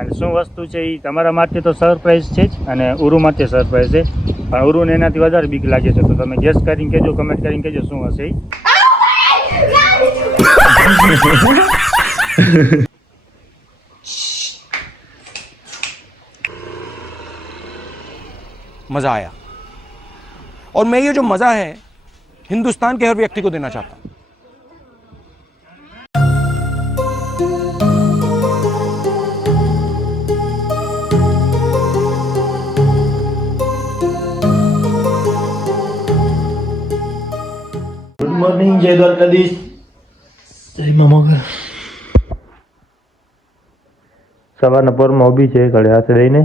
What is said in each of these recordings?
અને શું વસ્તુ છે એ તમારા માટે તો સરપ્રાઈઝ છે જ અને ઉરુ માટે સરપ્રાઈઝ છે, પણ ઉરુને એનાથી વધારે બીક લાગે છે. તો તમે ગેસ કરીને કહેજો, કમેન્ટ કરીને કહેજો શું હશે એ. मजा आया और मैं ये जो मजा है हिंदुस्तान के हर व्यक्ति को देना चाहता हूं. ગુડ મોર્નિંગ, જય દ્વારકાધીશ, જય મામા. સવારના પોરમાં ઊભી છે ઘરે હાથે દઈને.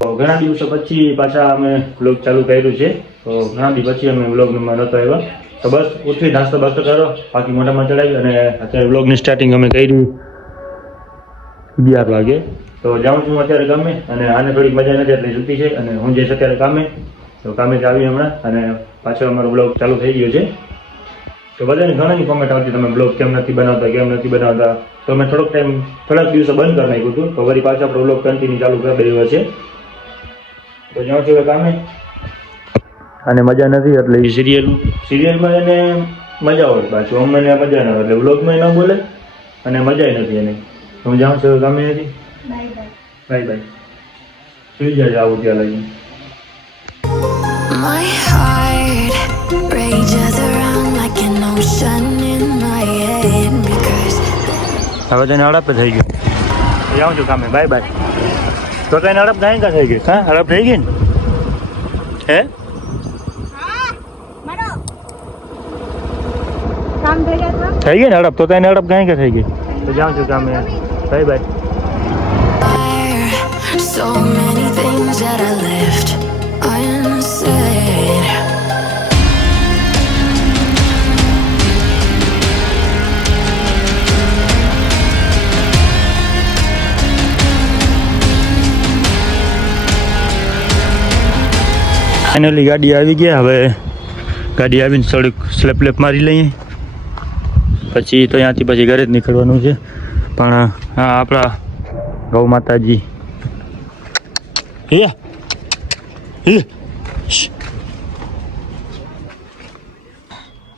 તો ઘણા દિવસો પછી પાછા અમે વ્લોગ ચાલુ કર્યું છે. તો ઘણા દિવસ પછી અમે વ્લોગમાં નહોતો આવ્યા. તો બસ ઉઠી નાસ્તો બાસ્તો કરો, બાકી મોઢામાં ચડાવી અને અત્યારે વ્લોગની સ્ટાર્ટિંગ અમે કર્યું 11 વાગે. તો જાઉં છું અત્યારે ગામે અને આને થોડીક મજા નથી એટલે છૂટી છે અને હું જઈશ અત્યારે કામે. તો કામેથી આવી હમણાં અને પાછો અમારો બ્લોગ ચાલુ થઈ ગયો છે. તો બધાની ઘણાની કોમેન્ટ આવતી તમે બ્લોગ કેમ નથી બનાવતા. તો મેં થોડાક દિવસો બંધ કરી નાખ્યું હતું. તો વળી પાછો આપણો બ્લોગ કન્ટિન્યુ ચાલુ કરી દેવો છે. તો જાઉં છું કામે અને મજા નથી એટલે એ સિરિયલમાં એને મજા હોય, પાછું અમને મજા ના હોય એટલે બ્લોગમાં ન બોલે અને મજા નથી એને. હું જાઉં છું કામે નથી. બાય. સુઈ જાય આવું ત્યાં લઈને. My heart rages around like an ocean in my head because હવે તેને હડપ થઈ ગયું. જાઉં છું કામે. બાય. તો કઈ હડપ નહીં કા થઈ ગઈ? હા, હડપ થઈ ગઈ ને? હે થઈ ગઈ ને હડપ? તો તેને હડપ કઈ કા થઈ ગઈ? તો જાઉં છું કામે. Bye. so many things that I left unsaid. Finally ગાડી આવી ગયા. હવે ગાડી આવીને થોડીક સ્લેપ મારી લઈએ પછી તો ત્યાંથી પછી ઘરે જ નીકળવાનું છે. પણ હા, આપણા ગૌ માતાજી અહીંયા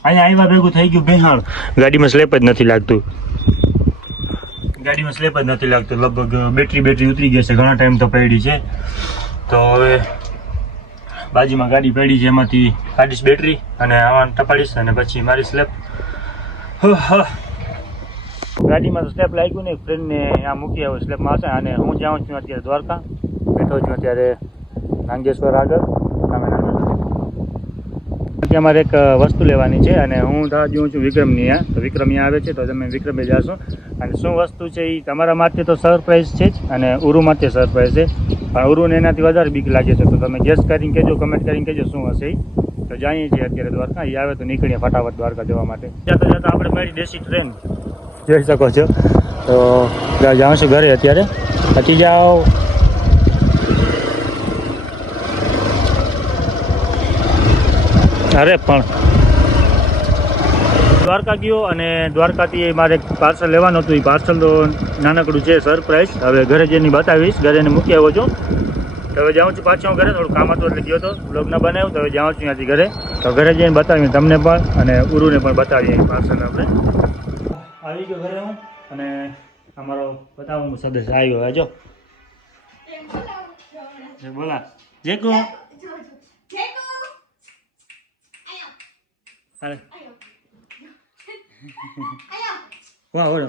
આવ્યા ભેગું થઈ ગયું બેહાણ. ગાડીમાં સ્લેપ જ નથી લાગતું. લગભગ બેટરી ઉતરી ગઈ છે. ઘણા ટાઈમ તો પડી છે. તો હવે બાજુમાં ગાડી પડી છે, એમાંથી કાઢીશ બેટરી અને આવા ટપાડીશ અને પછી મારી સ્લેપ. ગાડીમાં તો સ્લેપ લાગ્યું ને ફ્રેન્ડને આ મૂકી આવ્યો સ્લેપમાં હશે. અને હું જાઉં છું અત્યારે દ્વારકા. બેઠો છું અત્યારે નાગેશ્વર આગળ. ત્યાં મારે એક વસ્તુ લેવાની છે અને હું જોઉં છું વિક્રમની ત્યાં. તો વિક્રમ અહીંયા આવે છે તો તમે વિક્રમે જાશો. અને શું વસ્તુ છે એ તમારા માટે તો સરપ્રાઈઝ છે જ અને ઉરુ માટે સરપ્રાઈઝ છે, પણ ઉરુને એનાથી વધારે બીક લાગે છે. તો તમે ગેસ કરીને કહેજો, કમેન્ટ કરીને કહેજો શું હશે એ. તો જઈએ છીએ અત્યારે દ્વારકા. એ આવે તો નીકળીએ ફટાફટ દ્વારકા જવા માટે. જતા આપણે મારી દેશી ટ્રેન જોઈ શકો છો. તો જાઉં છું ઘરે અત્યારે. પછી જાઓ. અરે પણ દ્વારકા ગયો અને દ્વારકાથી મારે એક પાર્સલ લેવાનું હતું. એ પાર્સલ તો નાનકડું છે સરપ્રાઈઝ. હવે ઘરે જઈને બતાવીશ. ઘરે એને મૂકી આવ્યો છું. તો હવે જાઉં છું પાછો ઘરે. થોડું કામ હતું એટલે ગયો હતો, બ્લોગ ન બનાવ્યું. તો હવે જાઉં છું ત્યાંથી ઘરે. તો ઘરે જઈને બતાવીએ તમને પણ અને ઉરુને પણ બતાવીએ પાર્સલ. આપણે આવી ગયો ઘરે હું અને અમારો બતાવવાનું સદસ્ય આવ્યો. જો બોલા જેકુ. અરે વાહ ઓળો.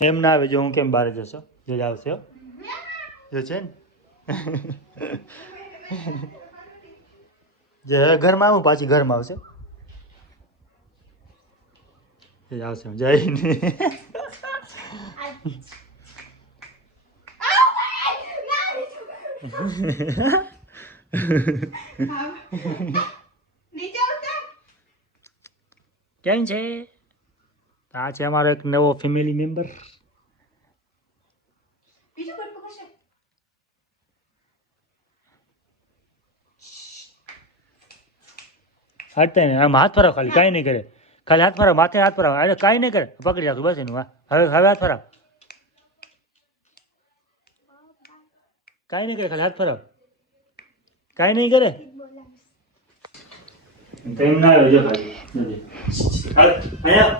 એમ ના આવે જો હું કેમ બહાર જશો જો આવશે જો છે ને. જે ઘરમાં આવું પાછી ઘરમાં આવશે જઈને. કેમ છે? આ છે અમારો એક નવો ફેમિલી મેમ્બર. હટતા ને આમ હાથ ફરાવ, ખાલી કાંઈ નહીં કરે, ખાલી હાથ ફરાવ, માથે હાથ ફરાવ, અરે કાંઈ નહીં કરે, પકડી રાખું બસ એનું. હવે હાથ ફરાવ, કાંઈ નહીં કરે, ખાલી હાથ ફરાવ, કાંઈ નહીં કરે. તેમ ના આવ્યો જો ખાલી અહીંયા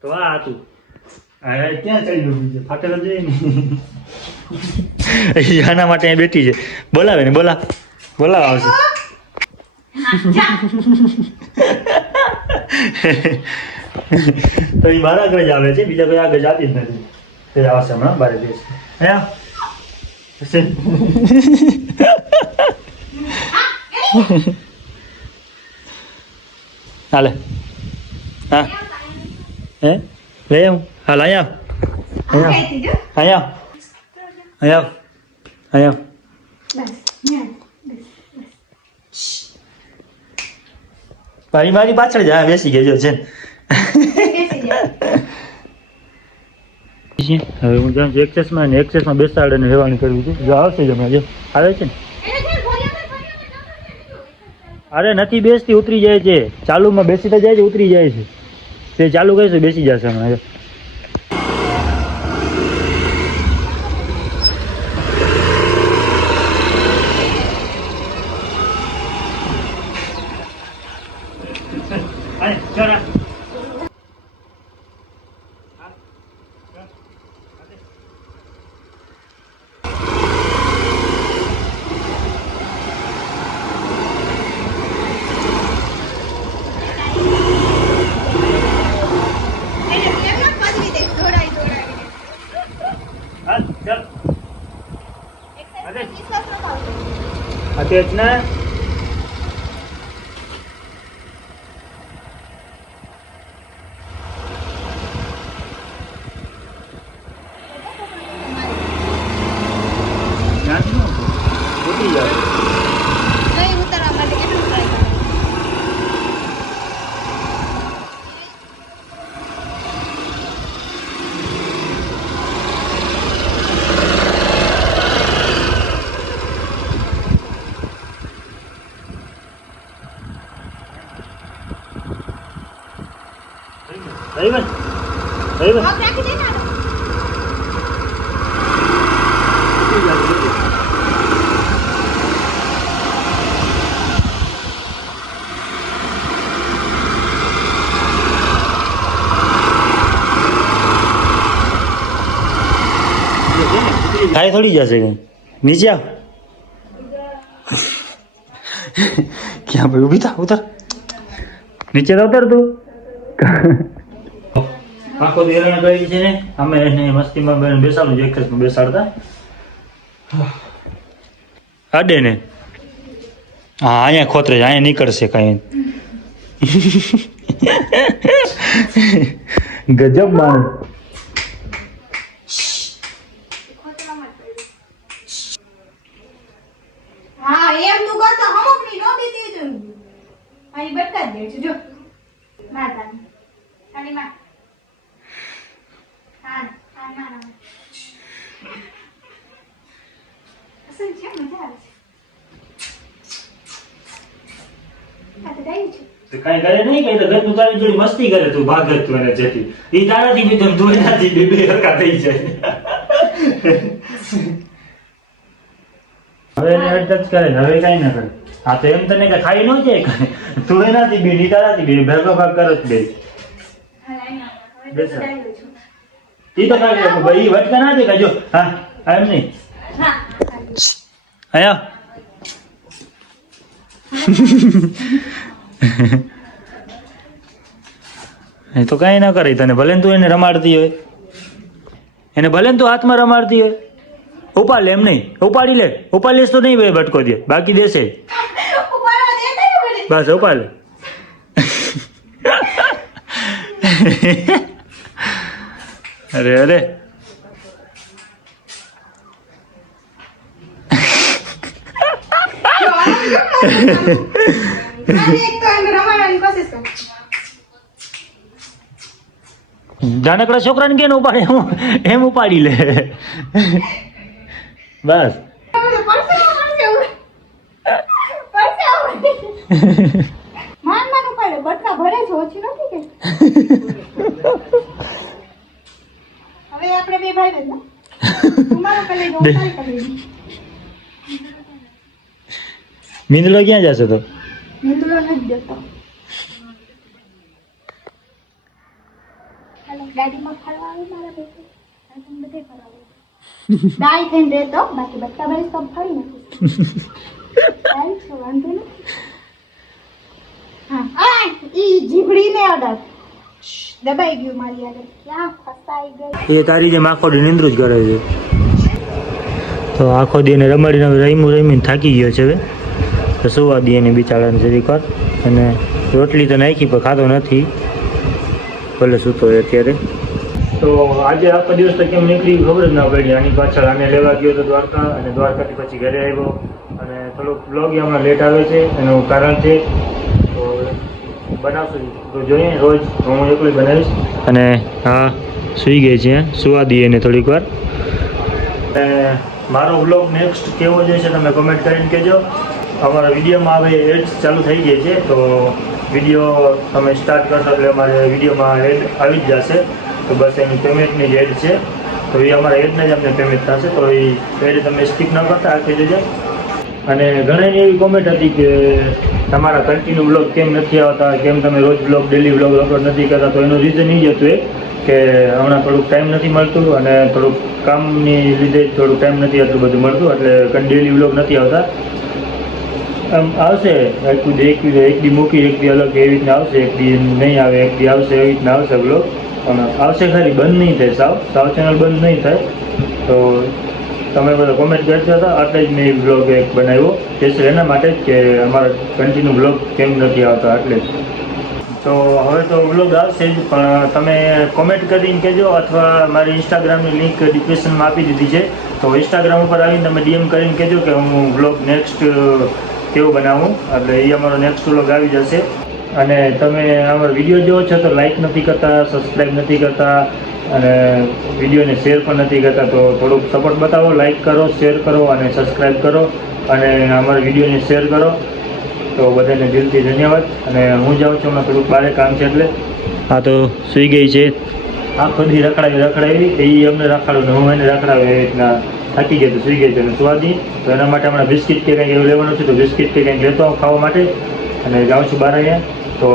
તો આ હતું. ક્યાં ચડી ગયું બીજે ફાટેલ જોઈએ ને આના માટે અહીં બેઠી છે. બોલાવે ને બોલાવા આવશે. તો એ મારા આગળ જ આવે છે, બીજા કોઈ આગળ જાતી જ નથી. તે આવશે હમણાં બારે દેશ. હાલે હા હે લે આવ હાલ અહીંયા અહીંયા ભાઈ મારી પાછળ જ બેસી ગયો છે. હવે હું જાઉં છું એક્સેસમાં ને એક્સેસમાં બેસાડે ને રહેવાની કરવી છે. જો આવશે જ હમણાં જો આવે છે ને. અરે નથી બેસતી, ઉતરી જાય છે. ચાલુમાં બેસી તો જાય છે, ઉતરી જાય છે. તે ચાલુ કરીશું બેસી જશે હમણાં. અત્યારે ને ખાઈ થોડી જશે કઈ નીચે આવ. ક્યાં ભાઈ ઉભી થા, ઉતર નીચે તો ઉતર તું. આખો દેરાણ કરી છે ને અમે એને મસ્તીમાં બેસાડું એક જ બેસાડતા અડે ને. હા અહીંયા ખોતરે અહીંયા નીકળશે કઈ. ગજબ માણસ. હા એમ તું કરતો હમકડી નો દીધી તું આઈ બટકા દે છે જો માતા ખાલી માં હા હા ના અસલ છે મજા આવે છે આ તો દઈ છે તો કઈ કરે નહીં, કઈ તો ઘરનું તારી જોડી મસ્તી કરે તું ભાગત તું અને જતી. એ તારાથી બી તમે ધોઈનાથી બે હરકા થઈ જાય. હવે એને અટચ કરે હવે કઈ ના કરે. હા તો એમ તને કે ખાઈ ન જાય તું એનાથી બી ની તારાથી બી ભેગો ભાગ કરે જ બે. હવે તો દઈ છું એ તો કાઢી રાખો ભાઈ, વટકા ના દે જો. હા એમ નહીં હા અહીંયા એ તો કઈ ના કરે તને, ભલે તું એને રમાડતી હોય, એને ભલે તું હાથમાં રમાડતી હોય, ઉપાડ લે, એમ નહીં, ઉપાડી લે. ઉપાડ લેસ તો નહીં ભાઈ બટકો દે, બાકી દેશે. ઉપાડવા દે ને મને. બસ ઉપાડ લે. અરે અરે એક તો એમ રમાડવાની કોશિશ કર. નાનકડા છોકરાને કે ઉપાડે એમ ઉપાડી લે. બસ માન ઉપાડે, બટકા ભરે છે, ઓછી નથી કે. હવે આપણે બે ભાઈ બહેન તમારો કલે દો તારી કલે. મીંદલો ક્યાં જશે તો? નીંદલો નથી દેતો. હાલો ગાડીમાં ફરવા આવી મારા બેટા. આ તમે બધે ફરાવો. દાઈ થઈને રહેતો, બાકી બટકા ભરી સબ ફરી નાખીશ. દાઈ છો વાંધો નથી. હા આ ઈ જીભડીને અડક દબાઈ ગયું મારી આગળ. ક્યાં ફસાઈ ગઈ. એ તારી જેમ આખો દી નિંદ્રું જ કરે છે. તો આખો દી એને રમાડીને રમીને થાકી ગયો છે હવે. તો સુવા દઈએ એને બિચારાને જરીક વાર. અને રોટલી તો નાખી પણ ખાતો નથી, ભલે સૂતો હોય અત્યારે. તો આજે આખો દિવસ તો કેમ નીકળી ખબર જ ના પડી. આની પાછળ આને લેવા ગયો તો દ્વારકા, અને દ્વારકાથી પછી ઘરે આવ્યો. અને થોડોક બ્લોગ હમણાં લેટ આવે છે, એનું કારણ છે. તો બનાવશું તો જોઈએ, રોજ હું એકલું બનાવીશ. અને હા સૂઈ ગઈ છે, સુવા દઈએ એને થોડીક વાર. અને મારો વ્લોગ નેક્સ્ટ કેવો જશે તમે કમેન્ટ કરીને કહેજો. અમારા વિડીયોમાં હવે એડ્સ ચાલુ થઈ ગઈ છે, તો વિડીયો તમે સ્ટાર્ટ કરશો એટલે અમારે વિડીયોમાં એડ આવી જ જશે. તો બસ એની પેમેન્ટની જ એડ છે, તો એ અમારા એડને જ અમને પેમેન્ટ થશે. તો એ એડ તમે સ્કીપ ન કરતા આપી દેજો. અને ઘણાની એવી કોમેન્ટ હતી કે તમારા કન્ટિન્યુ વ્લોગ કેમ નથી આવતા, કેમ તમે રોજ વ્લોગ ડેલી વ્લોગ અપલોડ નથી કરતા. તો એનું રીઝન એ જ હતું કે હમણાં થોડુંક ટાઈમ નથી મળતું, અને થોડુંક કામની લીધે થોડુંક ટાઈમ નથી એટલું બધું મળતું, એટલે ડેલી વ્લોગ નથી આવતા. આમ આવશે એક દી મૂકી, એક દી અલગ એવી રીતના આવશે, એક દી નહીં આવે, એક દી આવશે, એવી રીતના આવશે વ્લોગ. પણ આવશે ખરી, બંધ નહીં થાય, સાવ ચેનલ બંધ નહીં થાય. તો તમે બધા કોમેન્ટ કરતા હતા એટલે જ મેં વ્લોગ એક બનાવ્યો, સ્પેશિયલ એના માટે જ કે અમારા કન્ટિન્યુ વ્લોગ કેમ નથી આવતા એટલે જ. તો હવે તો વ્લોગ આવશે જ, પણ તમે કોમેન્ટ કરીને કહેજો, અથવા મારી ઇન્સ્ટાગ્રામની લિંક ડિસ્ક્રિપ્શનમાં આપી દીધી છે. તો ઇન્સ્ટાગ્રામ ઉપર આવીને તમે ડીએમ કરીને કહેજો કે હું વ્લોગ નેક્સ્ટ કેવું બનાવું, એટલે એ અમારો નેક્સ્ટ વ્લોગ આવી જશે. અને તમે અમારો વિડીયો જોવો છો તો લાઇક નથી કરતા, સબસ્ક્રાઈબ નથી કરતા, અને વિડીયોને શેર પણ નથી કરતા. તો થોડુંક સપોર્ટ બતાવો, લાઇક કરો, શેર કરો અને સબસ્ક્રાઈબ કરો, અને અમારા વિડીયોને શેર કરો. તો બધાને દિલથી ધન્યવાદ. અને હું જાઉં છું, હમણાં થોડુંક બહાર કામ છે એટલે. હા તો સૂઈ ગઈ છે, આખો દી રખડાવી એ અમને રખડાવું ને હું એને રખડાવે, એ રીતના થાકી ગઈ તો સૂઈ ગઈ છે. અને સુવા દી તો એના માટે હમણાં બિસ્કિટ કે કંઈક એવું લેવાનું છે, તો બિસ્કિટ કે કંઈક લેતો આવું ખાવા માટે. અને જાઉં છું બહાર અહીંયા. તો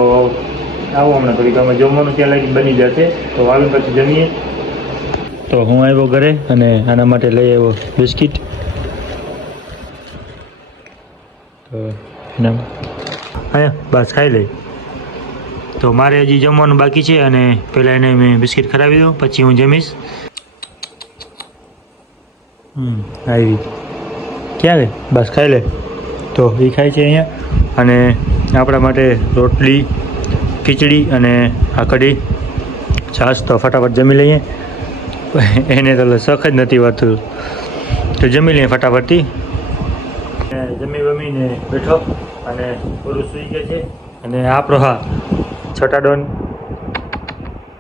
આવું હમણાં થોડીક અમે જમવાનું ત્યાં લાગી બની જશે, તો આવીને પછી જમીએ. તો હું આવ્યો ઘરે અને આના માટે લઈ આવ્યો બિસ્કિટ. તો અહીંયા બસ ખાઈ લઈ. તો મારે હજી જમવાનું બાકી છે, અને પહેલાં એને મેં બિસ્કિટ ખરાવી દઉં, પછી હું જમીશ. આવી ક્યાં લે, બસ ખાઈ લે. તો એ ખાય છે અહીંયા. અને આપણા માટે રોટલી, ખીચડી અને આ કઢી, છાશ. તો ફટાફટ જમી લઈએ. એને તો શખ જ નથી વાતું, તો જમી લઈએ ફટાફટથી. જમી વમીને બેઠો અને પૂરું સૂઈ ગયા છે. અને આપણો હા છોટા ડોન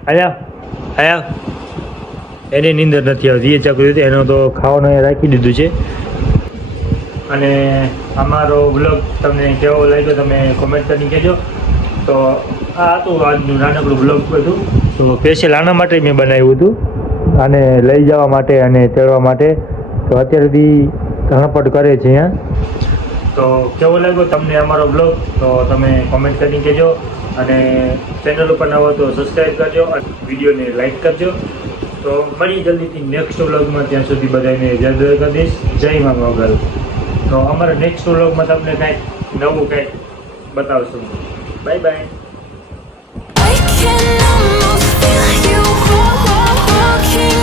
આયા એની નીંદર નથી આવતી, એ ચાકુ હતી, એનો તો ખાવાનું રાખી દીધું છે. અને અમારો વ્લોગ તમને કેવો લાગ્યો તમે કોમેન્ટ કરીને કહેજો. તો આ હતું આજનું નાનકડું વ્લોગ હતું. તો સ્પેશિયલ આના માટે મેં બનાવ્યું હતું, આને લઈ જવા માટે અને તેડવા માટે. તો અત્યાર સુધી ધણપટ કરે છે અહીંયા. તો કેવો લાગ્યો તમને અમારો બ્લોગ, તો તમે કોમેન્ટ કરીને કહેજો. અને ચેનલ ઉપર ન હોય તો સબસ્ક્રાઈબ કરજો અને વિડીયોને લાઈક કરજો. તો મળીએ જલ્દીથી નેક્સ્ટ વ્લોગમાં. ત્યાં સુધી બધાને જય દ્વારકાધીશ, જય મા મોગલ. તો અમારા નેક્સ્ટ વ્લોગમાં તમને કંઈક નવું કંઈક બતાવશું. Bye bye. I can almost feel you walking